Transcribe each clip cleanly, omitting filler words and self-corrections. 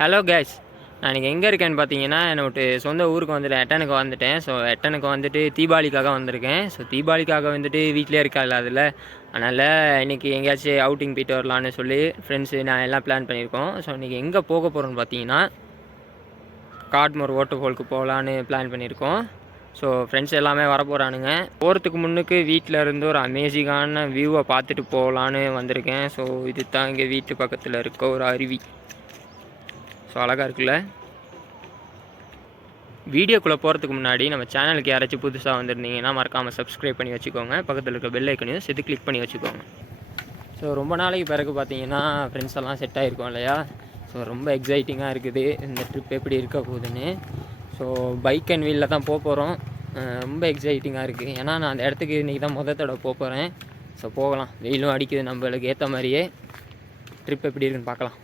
Hello case, நான் இன்றைக்கி எங்கே இருக்கேன்னு பார்த்தீங்கன்னா, என்னோட சொந்த ஊருக்கு வந்துட்டேன். ஹட்டனுக்கு வந்துட்டேன். ஸோ ஹட்டனுக்கு வந்துட்டு தீபாவளிக்காக வந்திருக்கேன். ஸோ தீபாவளிக்காக வந்துட்டு வீட்டிலே இருக்காது அதில். அதனால் இன்றைக்கி எங்கேயாச்சும் அவுட்டிங் போயிட்டு வரலான்னு சொல்லி ஃப்ரெண்ட்ஸு நான் எல்லாம் பிளான் பண்ணியிருக்கோம். ஸோ இன்றைக்கி எங்கே போக போகிறோன்னு பார்த்தீங்கன்னா, காட்மோர் வாட்டர்ஃபாலுக்கு போகலான்னு பிளான் பண்ணியிருக்கோம். ஸோ ஃப்ரெண்ட்ஸ் எல்லாமே வரப்போகிறானுங்க. போகிறதுக்கு முன்னுக்கு வீட்டில் இருந்து ஒரு அமேசிங்கான வியூவை பார்த்துட்டு போகலான்னு வந்திருக்கேன். ஸோ இது தான் இங்கே வீட்டு பக்கத்தில் இருக்க ஒரு அருவி. ஸோ அழகாக இருக்குல்ல. வீடியோக்குள்ளே போகிறதுக்கு முன்னாடி நம்ம சேனலுக்கு யாராச்சும் புதுசாக வந்திருந்தீங்கன்னா மறக்காமல் சப்ஸ்கிரைப் பண்ணி வச்சுக்கோங்க. பக்கத்தில் இருக்க பெல் ஐக்கனையும் சேர்த்து கிளிக் பண்ணி வச்சுக்கோங்க. ஸோ ரொம்ப நாளைக்கு பிறகு பார்த்தீங்கன்னா ஃப்ரெண்ட்ஸ் எல்லாம் செட் ஆகிருக்கோம் இல்லையா. ஸோ ரொம்ப எக்ஸைட்டிங்காக இருக்குது இந்த ட்ரிப் எப்படி இருக்க போகுதுன்னு. ஸோ பைக் அண்ட் வீலில் தான் போக போகிறோம். ரொம்ப எக்ஸைட்டிங்காக இருக்குது. ஏன்னா நான் அந்த இடத்துக்கு இன்றைக்கி தான் தடவை போக போகிறேன். ஸோ போகலாம். வெயிலும் அடிக்குது, நம்மளுக்கு ஏற்ற மாதிரியே. ட்ரிப் எப்படி இருக்குன்னு பார்க்கலாம்.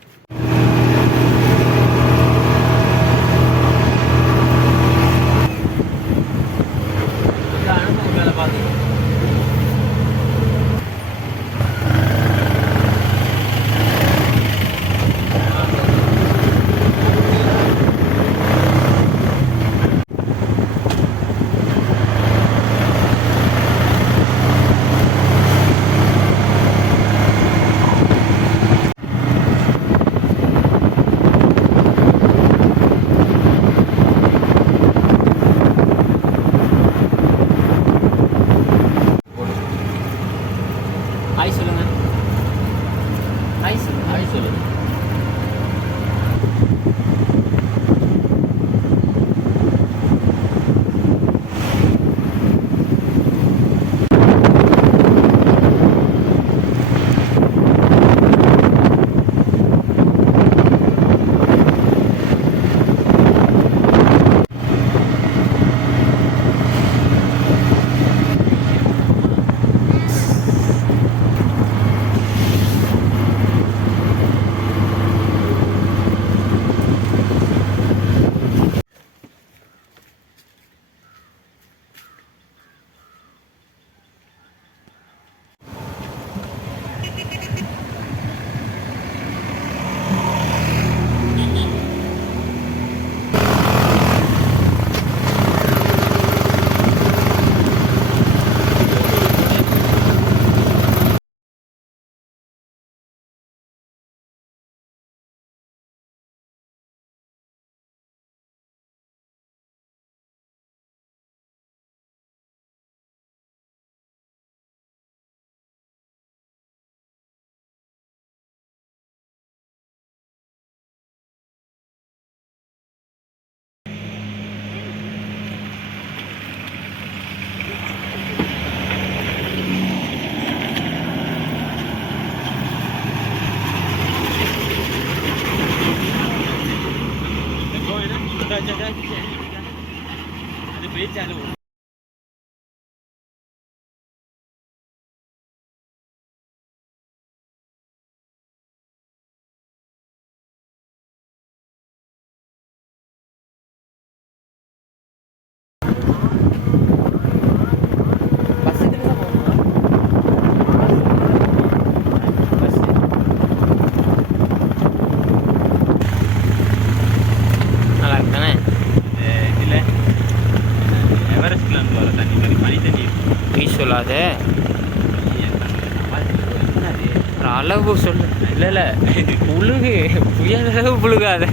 ஹாய் சொல்லுங்கள். ஹாய் சொல்லுங்கள். ஹாய் சொல்லுங்கள். ada beca lu. சொல்லாத அளவு சொல்லு. இல்லை இல்லை புழுகு புயல் அளவு புழுகாத.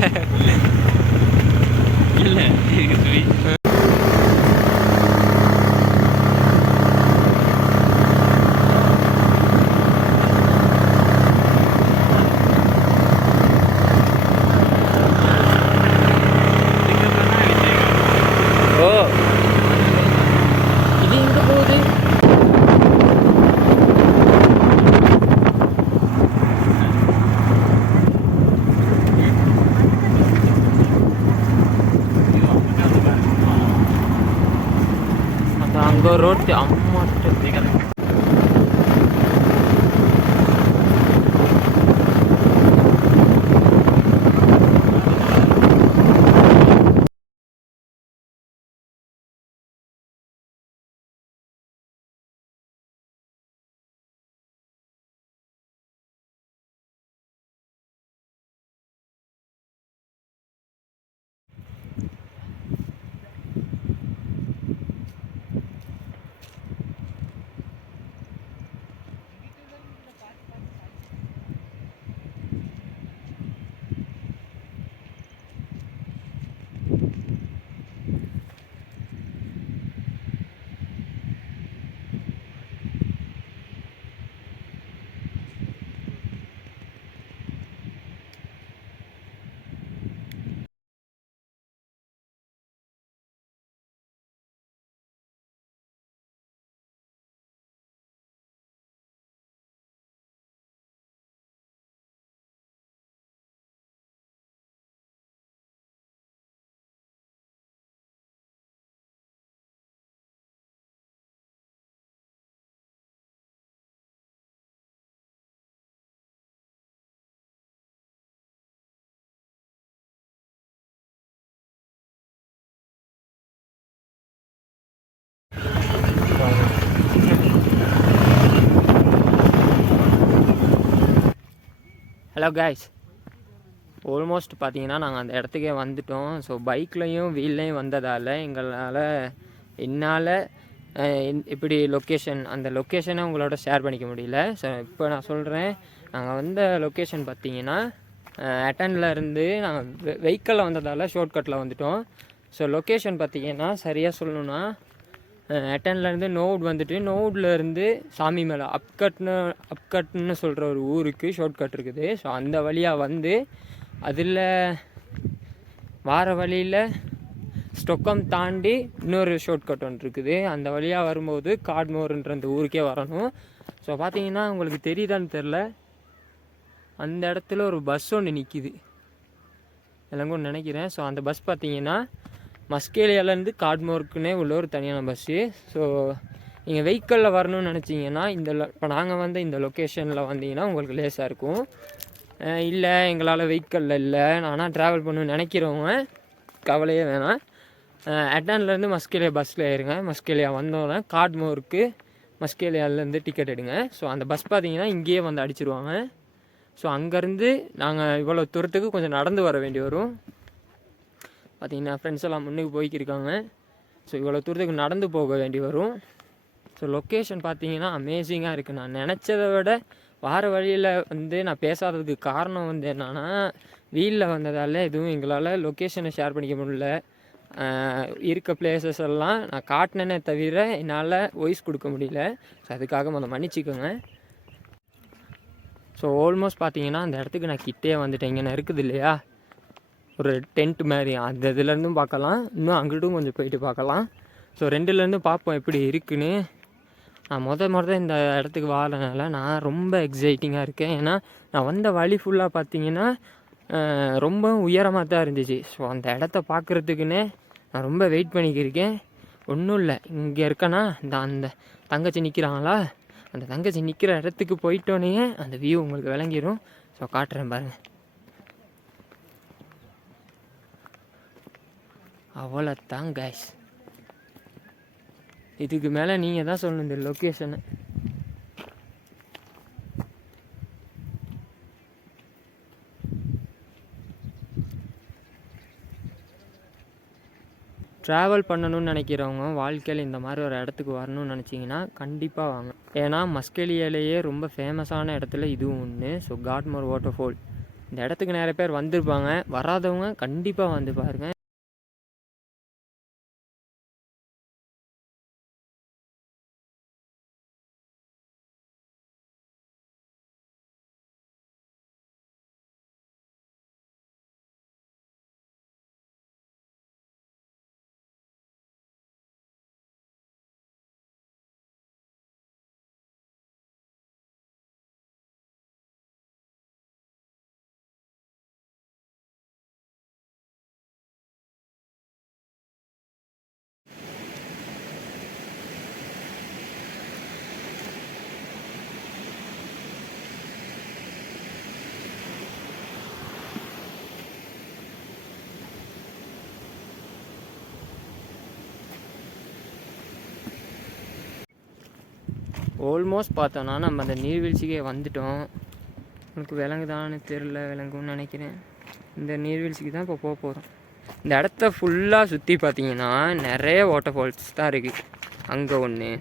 இல்லை அங்கே ரோட்டு அம்மா ஹலோ கைஸ், ஆல்மோஸ்ட் பார்த்தீங்கன்னா நாங்கள் அந்த இடத்துக்கே வந்துவிட்டோம். ஸோ பைக்லையும் வீல்லையும் வந்ததால் என்னால் இப்படி அந்த லொக்கேஷனை உங்களோட ஷேர் பண்ணிக்க முடியல. ஸோ இப்போ நான் சொல்கிறேன். நாங்கள் வந்த லொக்கேஷன் பார்த்தீங்கன்னா ஹட்டனில் இருந்து நாங்கள் வெஹிக்கிளில் வந்ததால் ஷார்ட்கட்டில் வந்துவிட்டோம். ஸோ லொக்கேஷன் பார்த்தீங்கன்னா சரியாக சொல்லணுன்னா ஹட்டன்லேருந்து நோவுட் வந்துட்டு நோவுட்லேருந்து சாமிமலை அப்கட்னு சொல்கிற ஒரு ஊருக்கு ஷார்ட்கட் இருக்குது. ஸோ அந்த வழியாக வந்து அதில் வார வழியில் ஸ்டொக்கம் தாண்டி இன்னொரு ஷார்ட்கட் ஒன்று இருக்குது. அந்த வழியாக வரும்போது காட்மோர்ன்ற அந்த ஊருக்கே வரணும். ஸோ பார்த்தீங்கன்னா உங்களுக்கு தெரியுதான்னு தெரில, அந்த இடத்துல ஒரு பஸ் ஒன்று நிற்கிது எல்லாங்கன்னு நினைக்கிறேன். ஸோ அந்த பஸ் பார்த்தீங்கன்னா மஸ்கேலியாலேருந்து காட்மோருக்குன்னே உள்ள ஒரு தனியான பஸ்ஸு. ஸோ நீங்கள் வெஹிக்கிளில் வரணும்னு நினச்சிங்கன்னா இப்போ நாங்கள் வந்து இந்த லொக்கேஷனில் வந்தீங்கன்னா உங்களுக்கு லேஸாக இருக்கும். இல்லை எங்களால் வெஹிக்கிளில் இல்லை ஆனால் ட்ராவல் பண்ணணும்னு நினைக்கிறவங்க கவலையே வேணாம். ஹட்டன்லேருந்து மஸ்கேலியா பஸ்ஸில் ஏறுங்க. மஸ்கேலியா வந்தோன்னே காட்மோருக்கு மஸ்கேலியாவிலேருந்து டிக்கெட் எடுங்க. ஸோ அந்த பஸ் பார்த்தீங்கன்னா இங்கேயே வந்து அடிச்சிருவாங்க. ஸோ அங்கேருந்து நாங்கள் இவ்வளோ தூரத்துக்கு கொஞ்சம் நடந்து வர வேண்டி வரும். பார்த்திங்கன்னா ஃப்ரெண்ட்ஸ் எல்லாம் முன்னுக்கு போய்க்கிருக்காங்க. ஸோ இவ்வளோ தூரத்துக்கு நடந்து போக வேண்டி வரும். ஸோ லொக்கேஷன் பார்த்தீங்கன்னா அமேசிங்காக இருக்குது. நான் நினச்சதை விட வார வழியில் வந்து நான் பேசாததுக்கு காரணம் வந்து என்னென்னா வீலில் வந்ததால் எதுவும் எங்களால் லொக்கேஷனை ஷேர் பண்ணிக்க முடியல. இருக்க பிளேசஸ் எல்லாம் நான் காட்டினேனே தவிர என்னால் வாய்ஸ் கொடுக்க முடியல. ஸோ அதுக்காக மன்னிச்சிக்கோங்க. ஸோ ஆல்மோஸ்ட் பார்த்தீங்கன்னா அந்த இடத்துக்கு நான் கிட்டே வந்துட்டேன். இங்கே இருக்குது இல்லையா ஒரு டென்ட் மாதிரி, அந்த இதுலேருந்தும் பார்க்கலாம், இன்னும் அங்கிட்டும் கொஞ்சம் போயிட்டு பார்க்கலாம். ஸோ ரெண்டுலேருந்து பார்ப்போம் எப்படி இருக்குன்னு. நான் மொதல் இந்த இடத்துக்கு வாரனால நான் ரொம்ப எக்ஸைட்டிங்காக இருக்கேன். ஏன்னா நான் வந்த வழி ஃபுல்லாக பார்த்தீங்கன்னா ரொம்ப உயரமாக தான் இருந்துச்சு. ஸோ அந்த இடத்த பார்க்குறதுக்குன்னே நான் ரொம்ப வெயிட் பண்ணிக்கிருக்கேன். ஒன்றும் இல்லை, இங்கே இருக்கேன்னா அந்த தங்கச்சி நிற்கிறாங்களா, அந்த தங்கச்சி நிற்கிற இடத்துக்கு போயிட்டோன்னே அந்த வியூ உங்களுக்கு விளங்கிடும். ஸோ காட்டுறேன் பாருங்கள். அவ்வளோதான் கைஸ், இதுக்கு மேலே நீங்கள் தான் சொல்லணும் இந்த லொக்கேஷனை. ட்ராவல் பண்ணணும்னு நினைக்கிறவங்க வாழ்க்கையில் இந்த மாதிரி ஒரு இடத்துக்கு வரணும்னு நினச்சிங்கன்னா கண்டிப்பாக வாங்க. ஏன்னா மஸ்கெலியாலேயே ரொம்ப ஃபேமஸான இடத்துல இதுவும் ஒன்று. ஸோ காட்மோர் வாட்டர்ஃபால், இந்த இடத்துக்கு நிறைய பேர் வந்திருப்பாங்க. வராதவங்க கண்டிப்பாக வந்து பாருங்கள். ஆல்மோஸ்ட் பார்த்தோன்னா நம்ம அந்த நீர்வீழ்ச்சிக்கே வந்துட்டோம். எனக்கு விலங்குதான்னு தெரில, விலங்குன்னு நினைக்கிறேன். இந்த நீர்வீழ்ச்சிக்கு தான் இப்போ போக போகிறோம். இந்த இடத்த ஃபுல்லாக சுற்றி பார்த்தீங்கன்னா நிறைய வாட்டர் ஃபால்ஸ் தான் இருக்குது. அங்கே ஒன்று,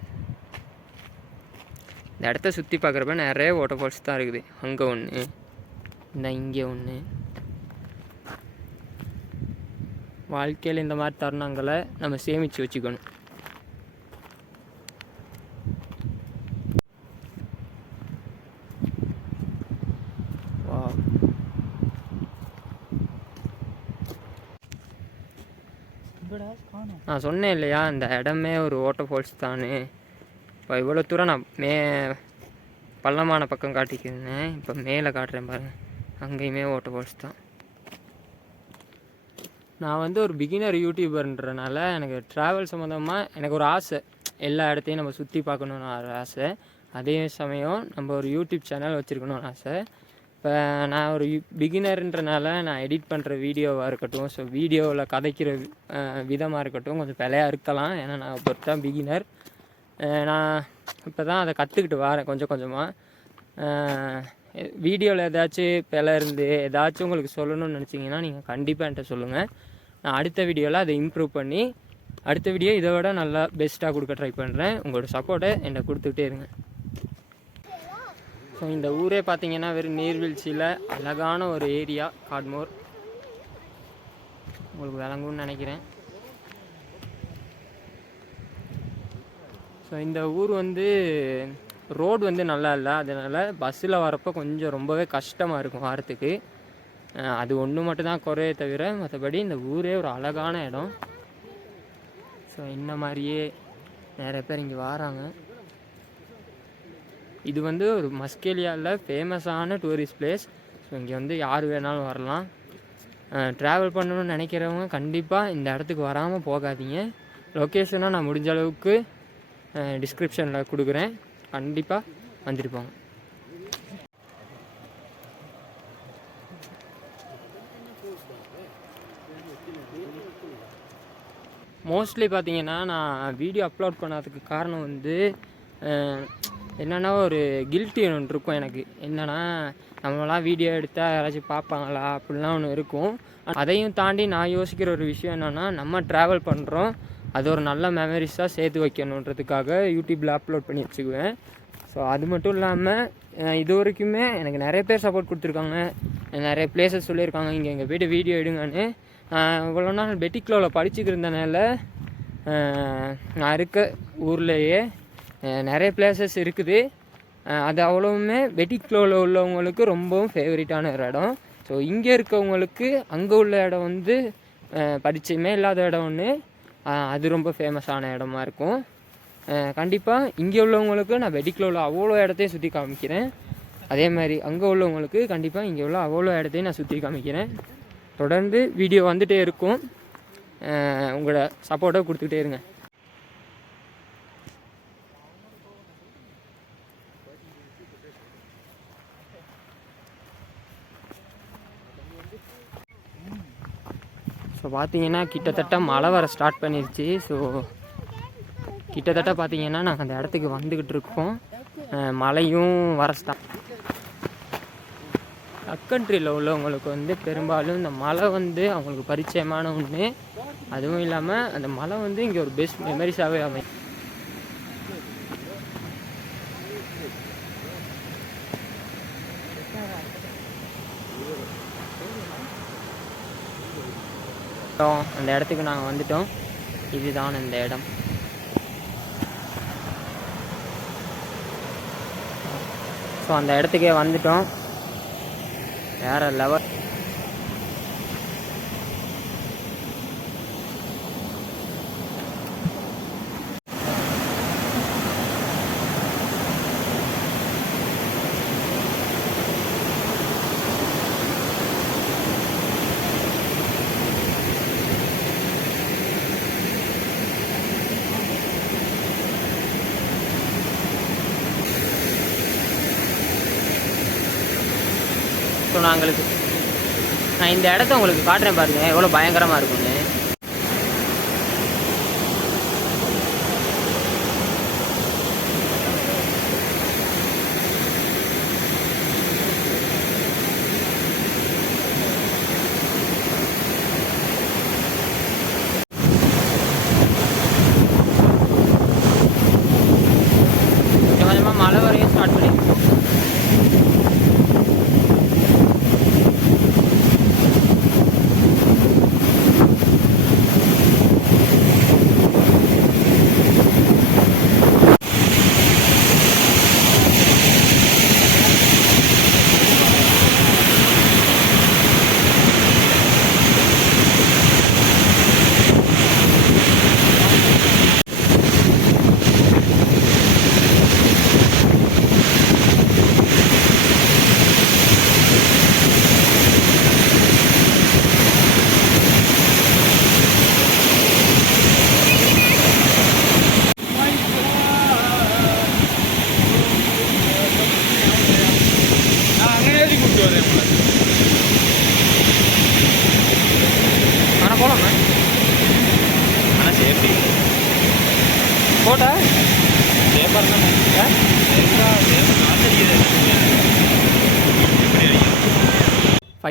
இந்த இடத்த சுற்றி பார்க்குறப்ப நிறைய வாட்டர் ஃபால்ஸ் தான் இருக்குது. அங்கே ஒன்று, இங்கே ஒன்று. வாழ்க்கையில் இந்த மாதிரி தருணங்களை நம்ம சேமித்து வச்சுக்கணும். நான் சொன்னேன் இல்லையா இந்த இடமே ஒரு வாட்டர் ஃபால்ஸ் தானே. இப்போ இவ்வளோ தூரம் நான் பள்ளமான பக்கம் காட்டிக்கிறேன். இப்போ மேலே காட்டுறேன் பாருங்கள், அங்கேயுமே வாட்டர் ஃபால்ஸ் தான். நான் வந்து ஒரு பிகினர் யூடியூபர்ன்றனால எனக்கு ட்ராவல் சம்மந்தமாக எனக்கு ஒரு ஆசை. எல்லா இடத்தையும் நம்ம சுற்றி பார்க்கணுன்னு ஒரு ஆசை. அதே சமயம் நம்ம ஒரு யூடியூப் சேனல் வச்சுருக்கணும்னு ஆசை. இப்போ நான் ஒரு பிகினர்ன்றனால நான் எடிட் பண்ணுற வீடியோவாக இருக்கட்டும், ஸோ வீடியோவில் கதைக்கிற விதமாக இருக்கட்டும் கொஞ்சம் பிழையாக இருக்கலாம். ஏன்னா நான் இப்போ தான் பிகினர். நான் இப்போ தான் அதை கற்றுக்கிட்டு வரேன் கொஞ்சம் கொஞ்சமாக. வீடியோவில் ஏதாச்சும் பிழை இருந்து ஏதாச்சும் உங்களுக்கு சொல்லணும்னு நினச்சிங்கன்னா நீங்கள் கண்டிப்பாக என்கிட்ட சொல்லுங்கள். நான் அடுத்த வீடியோவில் அதை இம்ப்ரூவ் பண்ணி அடுத்த வீடியோ இதை விட நல்லா பெஸ்ட்டாக கொடுக்க ட்ரை பண்ணுறேன். உங்களோட சப்போர்ட்டை என்னை கொடுத்துக்கிட்டே இருங்க. ஸோ இந்த ஊரே பார்த்திங்கன்னா வெறும் நீர்வீழ்ச்சியில் அழகான ஒரு ஏரியா காட்மோர். உங்களுக்கு விளங்கும்னு நினைக்கிறேன். ஸோ இந்த ஊர் வந்து ரோடு வந்து நல்லா இல்லை, அதனால் பஸ்ஸில் வரப்போ கொஞ்சம் ரொம்பவே கஷ்டமாக இருக்கும் வாரத்துக்கு. அது ஒன்று மட்டும்தான் குறைய தவிர மற்றபடி இந்த ஊரே ஒரு அழகான இடம். ஸோ இந்த மாதிரியே நிறைய பேர் இங்கே வராங்க. இது வந்து ஒரு மஸ்கெலியாவில் ஃபேமஸான டூரிஸ்ட் பிளேஸ். ஸோ இங்கே வந்து யார் வேணாலும் வரலாம். ட்ராவல் பண்ணணும்னு நினைக்கிறவங்க கண்டிப்பாக இந்த இடத்துக்கு வராமல் போகாதீங்க. லொக்கேஷனாக நான் முடிஞ்ச அளவுக்கு டிஸ்கிரிப்ஷனில் கொடுக்குறேன், கண்டிப்பாக வந்துட்டு போங்க. மோஸ்ட்லி பார்த்திங்கன்னா நான் வீடியோ அப்லோட் பண்ணாததுக்கு காரணம் வந்து என்னென்னா ஒரு கில்ட்டி ஒன்று இருக்கும் எனக்கு. என்னென்னா நம்மளாம் வீடியோ எடுத்தால் யாராச்சும் பார்ப்பாங்களா அப்படிலாம் ஒன்று இருக்கும். அதையும் தாண்டி நான் யோசிக்கிற ஒரு விஷயம் என்னென்னா நம்ம ட்ராவல் பண்ணுறோம், அது ஒரு நல்ல மெமரிஸாக சேர்த்து வைக்கணுன்றதுக்காக யூடியூப்பில் அப்லோட் பண்ணி வச்சுக்குவேன். ஸோ அது மட்டும் இல்லாமல் இது வரைக்குமே எனக்கு நிறைய பேர் சப்போர்ட் கொடுத்துருக்காங்க, நிறைய பிளேஸஸ் சொல்லியிருக்காங்க இங்கே போய்ட்டு வீடியோ எடுங்கன்னு. இவ்வளோ நாள் பெட்டிக்லோவில் படிச்சுக்கிட்டு இருந்தனால நான் இருக்க ஊர்லேயே நிறைய பிளேசஸ் இருக்குது. அது அவ்வளோவுமே பெட்டிக்லோவில் உள்ளவங்களுக்கு ரொம்பவும் ஃபேவரட்டான ஒரு இடம். ஸோ இங்கே இருக்கவங்களுக்கு அங்கே உள்ள இடம் வந்து பரிச்சயமே இல்லாத இடம் ஒன்று, அது ரொம்ப ஃபேமஸான இடமா இருக்கும். கண்டிப்பாக இங்கே உள்ளவங்களுக்கு நான் பெட்டிக்லோவில் அவ்வளோ இடத்தையும் சுற்றி காமிக்கிறேன். அதே மாதிரி அங்கே உள்ளவங்களுக்கு கண்டிப்பாக இங்கே உள்ள அவ்வளோ இடத்தையும் நான் சுற்றி காமிக்கிறேன். தொடர்ந்து வீடியோ வந்துகிட்டே இருக்கும், உங்களோட சப்போர்ட்டை கொடுத்துக்கிட்டே இருங்க. ஸோ பார்த்தீங்கன்னா கிட்டத்தட்ட மழை வர ஸ்டார்ட் பண்ணிடுச்சு. ஸோ கிட்டத்தட்ட பார்த்தீங்கன்னா நாங்கள் அந்த இடத்துக்கு வந்துக்கிட்டு இருக்கோம். மழையும் வர அக்கண்ட்ரியில் உள்ளவங்களுக்கு வந்து பெரும்பாலும் இந்த மழை வந்து அவங்களுக்கு பரிச்சயமான ஒன்று. அதுவும் இல்லாமல் அந்த மழை வந்து இங்கே ஒரு பெஸ்ட் மெமரிஸாகவே அமையும். அந்த இடத்துக்கு நாங்கள் வந்துட்டோம். இதுதான் அந்த இடம். ஸோ அந்த இடத்துக்கே வந்துட்டோம். வேற லெவல். ஸோ நான் இந்த இடத்த உங்களுக்கு காட்டுறேன் பாருங்கள், எவ்வளோ பயங்கரமாக இருக்குன்னு. கொஞ்சம் கொஞ்சமாக மழை வரையும் ஸ்டார்ட் பண்ணி போட்டா பேப்பர் தான்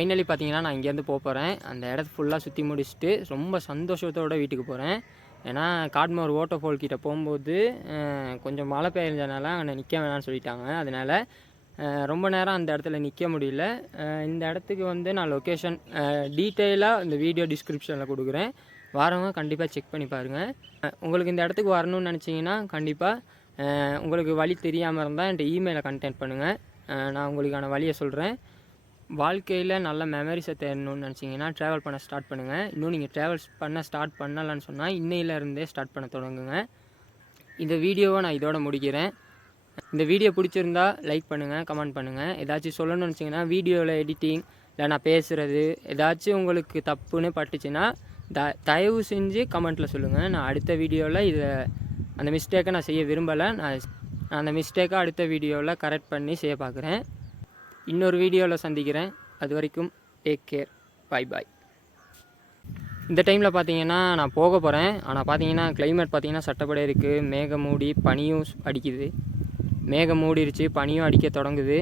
ஃபைனலி பார்த்தீங்கன்னா நான் இங்கேருந்து போகிறேன். அந்த இடத்த ஃபுல்லாக சுற்றி முடிச்சுட்டு ரொம்ப சந்தோஷத்தோடு வீட்டுக்கு போகிறேன். ஏன்னா காட்மோர் வாட்டர்ஃபால் கிட்டே போகும்போது கொஞ்சம் மழை பெய்ஞ்சனால அங்கே நிற்க வேணாம்னு சொல்லிட்டாங்க. அதனால் ரொம்ப நேரம் அந்த இடத்துல நிற்க முடியல. இந்த இடத்துக்கு வந்து நான் லொக்கேஷன் டீட்டெயிலாக இந்த வீடியோ டிஸ்கிரிப்ஷனில் கொடுக்குறேன். வரவங்க கண்டிப்பாக செக் பண்ணி பாருங்கள். உங்களுக்கு இந்த இடத்துக்கு வரணும்னு நினச்சிங்கன்னா கண்டிப்பாக உங்களுக்கு வழி தெரியாமல் இருந்தால் என்கிட்ட இமெயிலை கான்டாக்ட் பண்ணுங்கள். நான் உங்களுக்கான வழியை சொல்கிறேன். வாழ்க்கையில் நல்ல மெமரிஸை தேடணும்னு நினச்சிங்கன்னா ட்ராவல் பண்ண ஸ்டார்ட் பண்ணுங்கள். இன்னும் நீங்கள் ட்ராவல்ஸ் பண்ண ஸ்டார்ட் பண்ணலான்னு சொன்னால் இன்னையிலேருந்தே ஸ்டார்ட் பண்ண தொடங்குங்க. இந்த வீடியோவை நான் இதோட முடிக்கிறேன். இந்த வீடியோ பிடிச்சிருந்தா லைக் பண்ணுங்கள், கமெண்ட் பண்ணுங்கள். ஏதாச்சும் சொல்லணும்னு நினச்சிங்கன்னா வீடியோவில் எடிட்டிங் இல்லை நான் பேசுகிறது ஏதாச்சும் உங்களுக்கு தப்புன்னு பட்டுச்சுன்னா தயவு செஞ்சு கமெண்ட்டில் சொல்லுங்கள். நான் அடுத்த வீடியோவில் அந்த மிஸ்டேக்கை நான் செய்ய விரும்பலை. நான் அந்த மிஸ்டேக்கை அடுத்த வீடியோவில் கரெக்ட் பண்ணி செய்ய பார்க்குறேன். இன்னொரு வீடியோவில் சந்திக்கிறேன். அது வரைக்கும் டேக் கேர். பாய். இந்த டைமில் பார்த்தீங்கன்னா நான் போக போகிறேன். ஆனால் பார்த்தீங்கன்னா கிளைமேட் பார்த்தீங்கன்னா சட்டப்படியாக இருக்குது. மேகம் மூடி பனியும் அடிக்குது. மேகம் மூடிருச்சு, பனியும் அடிக்க தொடங்குது.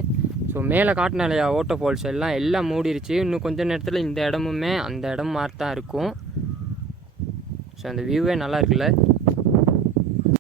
ஸோ மேலே காட்டின இல்லையா வாட்டர் ஃபால்ஸ் எல்லாம் மூடிருச்சு. இன்னும் கொஞ்சம் நேரத்தில் இந்த இடமுமே அந்த இடம் மாதிரி தான் இருக்கும். ஸோ அந்த வியூவே நல்லா இருக்குல்ல.